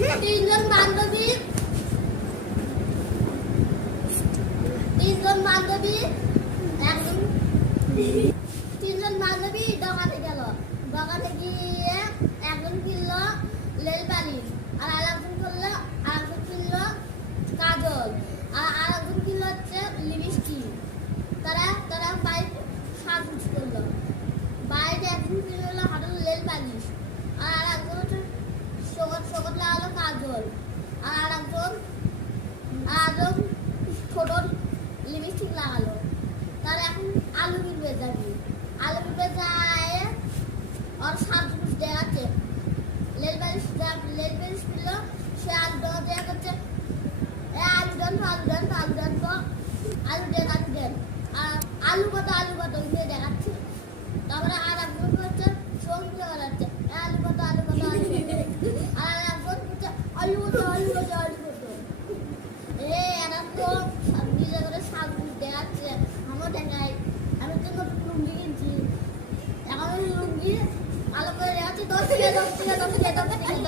তিনজন বান্ধবী একজন তিনজন বান্ধবী দোকানে গেল। দোকানে গিয়ে একজন কিনলো লেল পালিশ, আর আরেকজন কিনলো কাজল, আর আরেকজন কিনলো হচ্ছে লিপস্টিক। তারা বাইরে সাজুজ করলো। বাইরে একজন কিনলো হাঁটল লেল পালিশ, আর আরেকজন হচ্ছে শোকত লাগালো কাজল, আর আরেকজন ছোট লিপস্টিক লাগালো। তারা এখন আলু কিনবে যায় আর সাজুজ দেখাচ্ছে। লেল পালিশ কিনলো, সে আলু দেখা করছে আলু দেন, আর আলু কত দেখাচ্ছে। তারপরে আর একজন হচ্ছে সঙ্গে বানাচ্ছে আলু কত আর একজন হচ্ছে আলু কত এরা তো নিজে করে সাজুজ দেখাচ্ছে। আমার দেখায় আমি তো নতুন লুঙ্গি কিনছি, এখন লুঙ্গি ভালো করে দেখাচ্ছি 10 টাকা